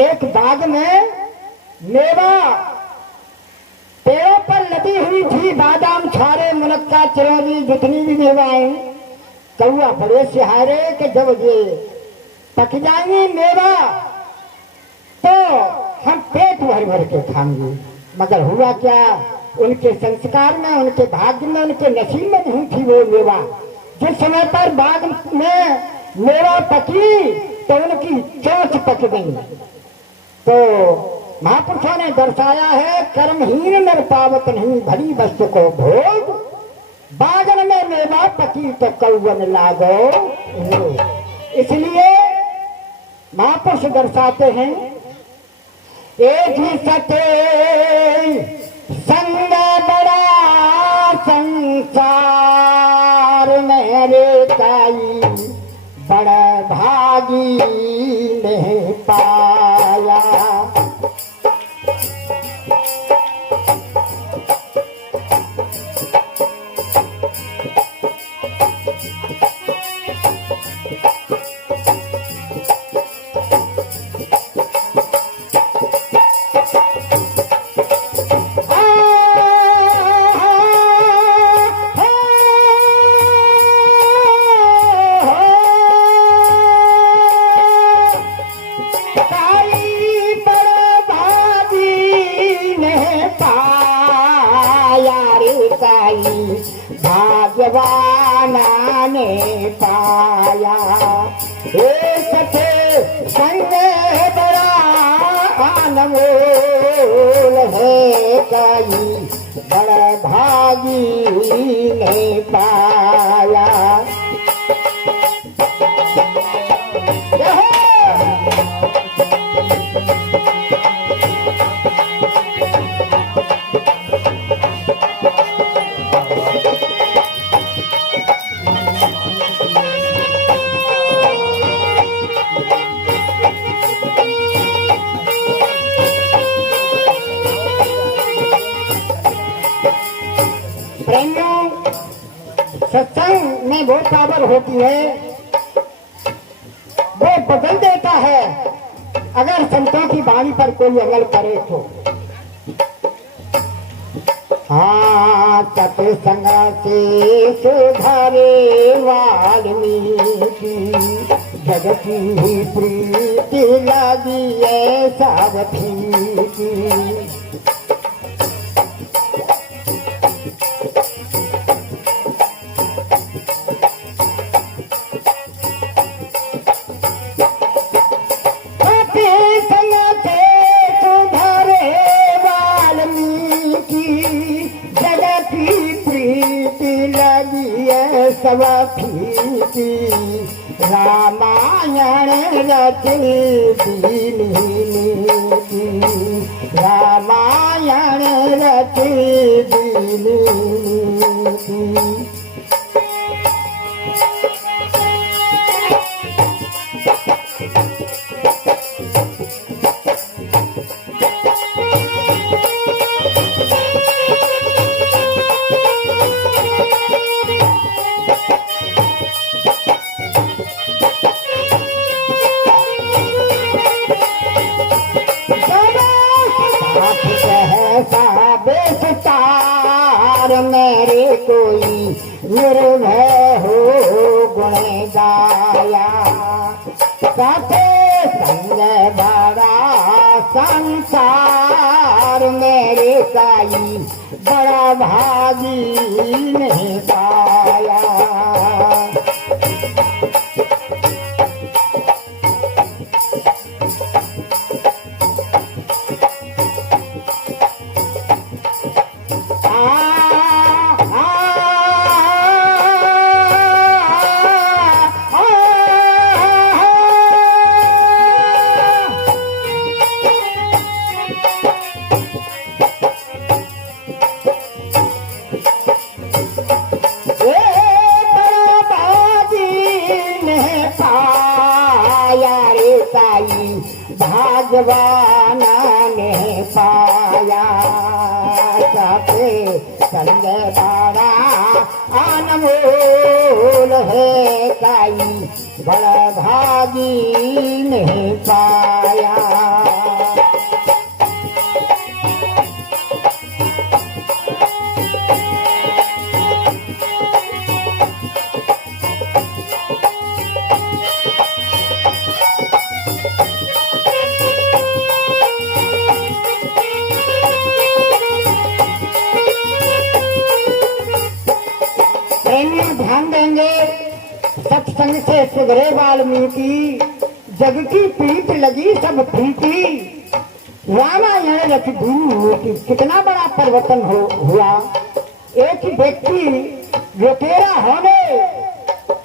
एक बाग में मेवा पेड़ों पर लदी हुई थी, बादाम, छारे, मुनक्का, चिरौंजी, जितनी भी मेवाएं। कौआ बड़े से हारे कि जब ये पक जाएंगी मेवा तो हम पेट भर भर के खाएंगे। मगर हुआ क्या, उनके संस्कार में, उनके भाग्य में, उनके नसीब में नहीं थी वो मेवा। जिस समय पर बाग में मेवा पकी तो उनकी चोंच पक गई। तो महापुरुषों ने दर्शाया है, कर्महीन नर पावत नहीं, भली वस्तु को भोग। बागन में मेवा पकी तो कौवन लागो। इसलिए महापुरुष दर्शाते हैं, एक ही सते संग बड़ा संसार मेरे काई, बड़ा भागी नहीं पाया। भाग्यवाना ने पाया। सचे संग बड़ा अनमोल है, कई बड़ा भागी ने पाया। सत्संग में वो पावर होती है, वो बदल देता है अगर संतों की वाणी पर कोई अमल करे तो। हाँ, सत्संग से सुधारे वाल्मीकि, जगत की प्रीति लगी ऐसा फीकी। रामायण रचे दीनी, रामायण रचे दीनी। बेसतार मेरे कोई निर्भय हो गुण गाया। साथे संग बड़ा संसार मेरे काई, बड़ा भागी नहीं पाया। भाग्यवाना ने पाया। सते संग बड़ा अनमोल है, काई बड़ा भागी नहीं पाया। सत्संग से सुधरे वाल्मीकि, जग की पीठ लगी सब फीकी, रामायण रच दूत, कितना बड़ा परिवर्तन हुआ। एक ही व्यक्ति लुटेरा होने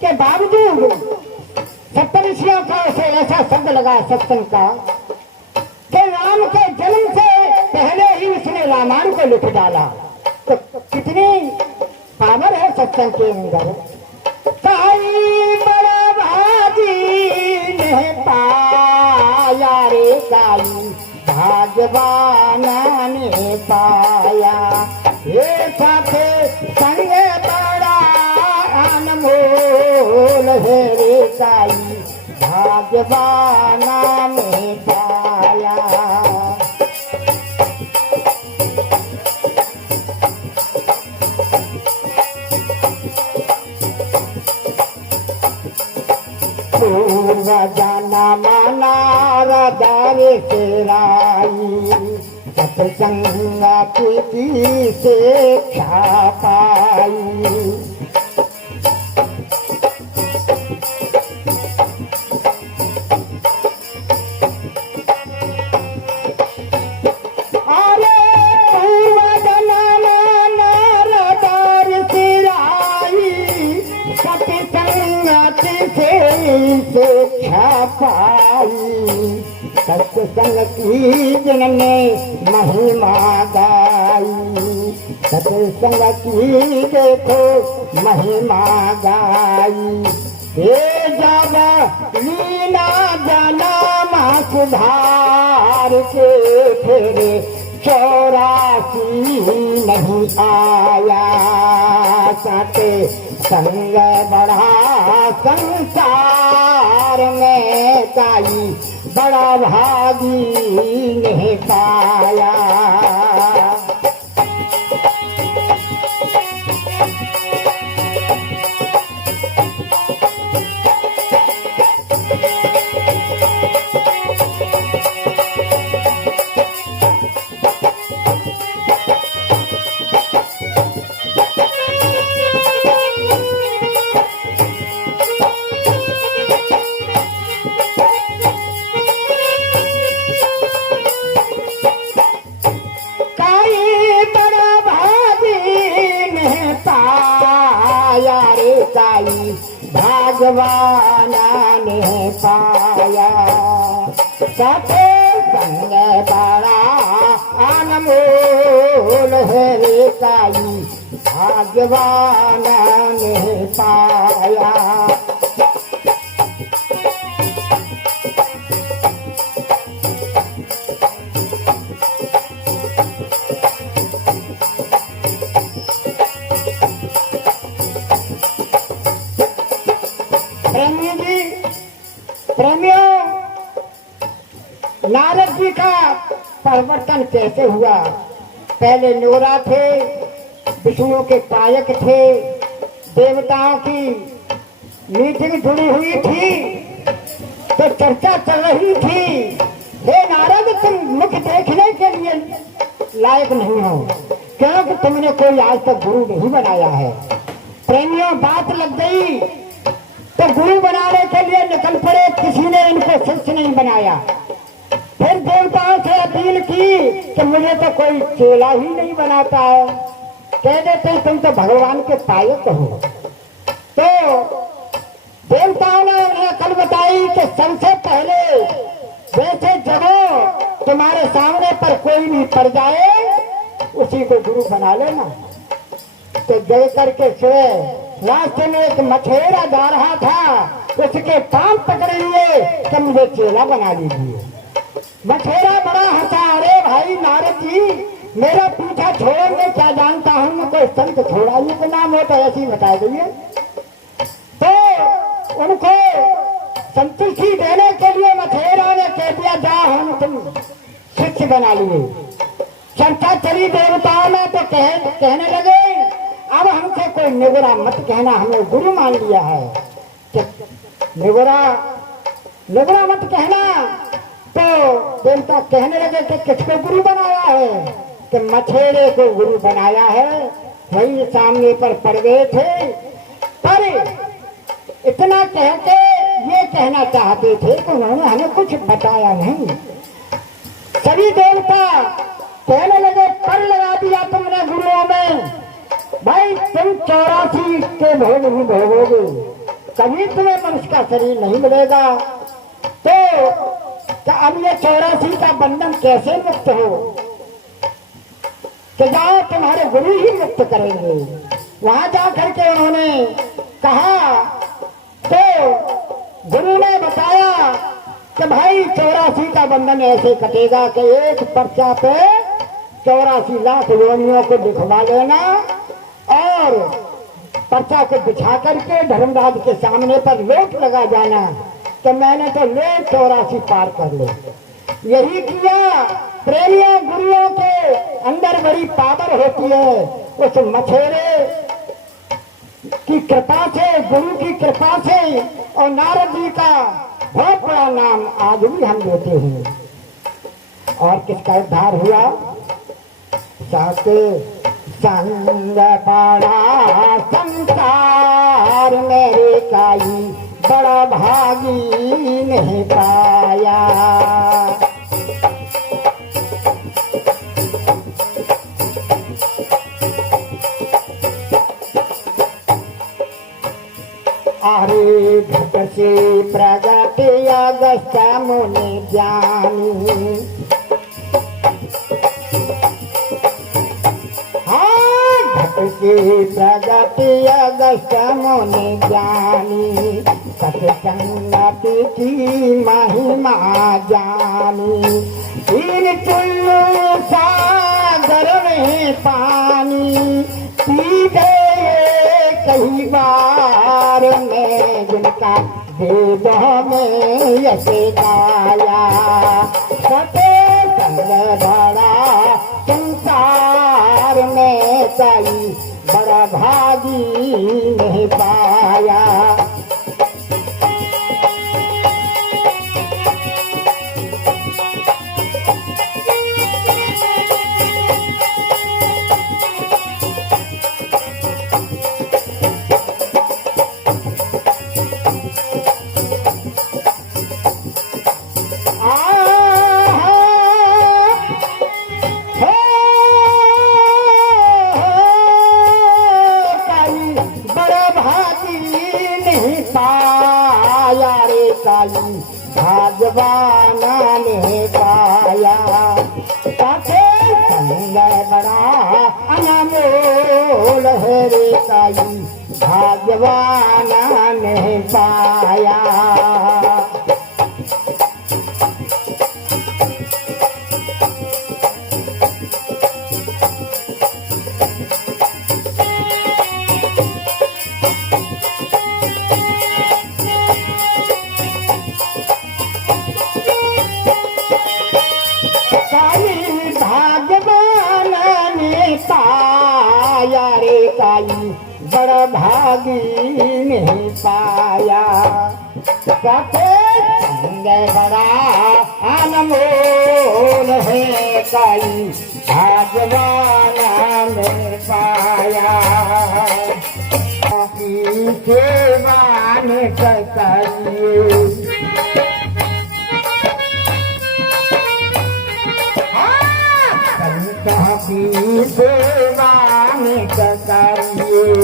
के बावजूद सप्तऋषियों का उसे ऐसा शब्द लगा सत्संग का कि राम के जन्म से पहले ही उसने रामायण को लिख डाला। तो कितनी पावर है सत्संग के अंदर। साई बड़ा भागी ने पाया रे साई भागवान ने पाया, ये साथे संग बड़ा अनमोल है रे साई भागवान ने पाया। पूर्व जाना माना राधारे तेराई, सत्संग की से क्या पाई। सत्संग की जिनने महिमा गाई, सत्संग की देखो महिमा गाई। ये जब लीला जाना माँ सुधार के फिर 84 नहीं आया, साथे संग बड़ा संसार में काई बड़ा भागी नहीं पाया। भगवान ने पाया, साथे संग बड़ा अनमोल है रे साई भगवान ने पाया। प्रेमियों, नारद जी का परिवर्तन कैसे हुआ। पहले नोरा थे, विष्णु के पायक थे, देवताओं की मीटिंग जुड़ी हुई थी, तो चर्चा चल रही थी, हे नारद तुम मुख देखने के लिए लायक नहीं हो, क्योंकि तुमने कोई आज तक गुरु नहीं बनाया है। प्रेमियों, बात लग गई तो गुरु बनाने के लिए निकल पड़े, किसी ने इनको शिष्य नहीं बनाया। फिर देवताओं से अपील की कि मुझे तो कोई चेला ही नहीं बनाता है, कह देते तुम तो भगवान के पायक हो। तो देवताओं ने उन्हें अकल बताई कि सबसे पहले वैसे जगह तुम्हारे सामने पर कोई भी पड़ जाए उसी को गुरु बना लेना। तो जय करके सोए, रास्ते में एक मछेरा जा रहा था, उसके पांव पकड़ लिए कि मुझे चेला बना लीजिए। मछेरा बड़ा हंसा, अरे भाई नारद जी मेरा पीछा छोड़ेंगे, क्या जानता हूँ कोई संत छोड़ाइए का नाम हो तो ऐसे ही बता दीजिए। तो उनको संतुष्टि देने के लिए मछेरा ने कह दिया जा हम तुम शिष्य बना लिए। चर्चा चली देवताओं में, तो कहने लगे अब हमसे कोई निगुरा मत कहना, हमें गुरु मान लिया है। निगुरा मत कहना। तो देवता कहने लगे कि किसको गुरु बनाया है, कि मछेरे को गुरु बनाया है। वही सामने पर पड़ गए थे, पर इतना कह के ये कहना चाहते थे कि उन्होंने हमें कुछ बताया नहीं। सभी देवता कहने लगे, कर लगा दिया तुमने गुरुओं में, भाई तुम 84 के भोग ही भोगोगे, कभी तुम्हें मनुष्य का शरीर नहीं मिलेगा। तो अब ये 84 का बंधन कैसे मुक्त हो, कि जाओ तुम्हारे गुरु ही मुक्त करेंगे। वहां जा करके उन्होंने कहा, तो गुरु ने बताया कि भाई 84 का बंधन ऐसे कटेगा कि एक पर्चा पे 84 लाख योनियों को लिखवा लेना और पर्चा को बिछा करके धर्मराज के सामने पर लोट लगा जाना कि मैंने तो लोट 84 पार कर ले। यही किया। प्रेमियों गुरुओं के अंदर बड़ी पावर होती है। उस मछेरे की कृपा से, गुरु की कृपा से और नारद जी का बहुत बड़ा नाम आज भी हम लेते हैं। और किसका उद्धार हुआ? सत संग बड़ा संसार मेरे काई बड़ा भागी नहीं पाया। अरे घट से प्रगट अगस्त मुनि ज्ञानी, घट से प्रगट अगस्त मुनि ज्ञानी, सत्संगति की महिमा जानी। तीन चुल्लू सागर में पानी पी गए कई बार में, जिनका वेद में यश गाया। सते संग बड़ा संसार में कई बड़ा भागी नहीं पाया। भाग्यवाना ने पाया। सते संग बड़ा अनमोल है रे काई, भाग्यवाना ने पाया। बड़ा भागी नहीं पाया। सते संग बड़ा अनमोल है काई, भाग्यवाना ने पाया। सेवा ने करिए, की सेवा ने करिए।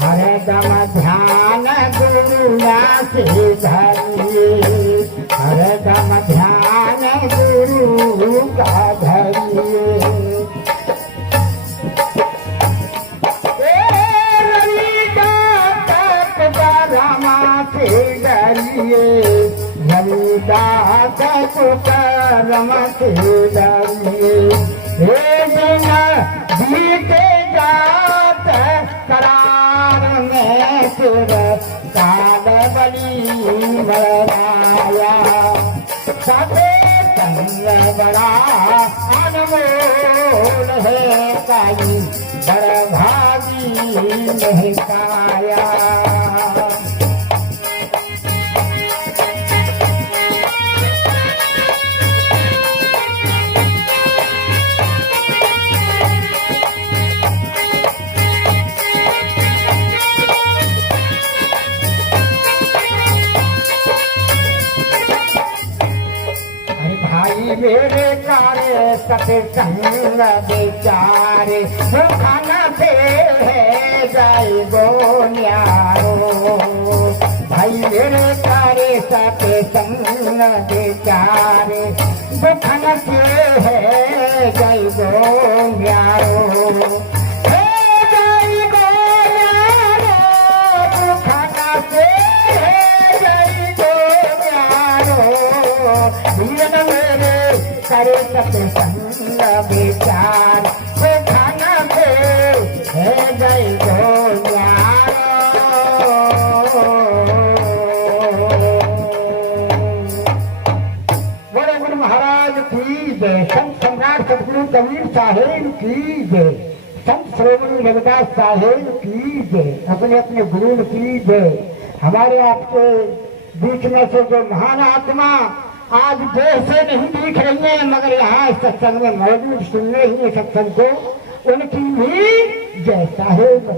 हरदम ध्यान गुरुना से धरिए, हरदम ध्यान गुरु का धरिए। रमा से डरिए, रविदास कर्म से डरिए। बीते जात करार में सुर काल बली बड़ाया। सते संग बड़ा अनमोल है काई, बड़ भागी नहीं पाया। भाई मेरे कारे सत्संग बेचारे खाना पे है जाए गो न्यारो भाई मेरे कारे सत्संग बेचारे खाना पे है जाए गो न्यारो करे सत्संग बेचार वो खाना पे है गई गो बड़े गुरु महाराज की जय संत सम्राट सतगुरु कबीर साहेब की जय संत श्रोमणी रविदास साहेब की जय अपने अपने गुरु की जय हमारे आपके बीच में से जो महान आत्मा आज देश से नहीं दिख रही है मगर यहाँ सत्संग में मौजूद सुन रही है सत्संग को उनकी भी जय साहेब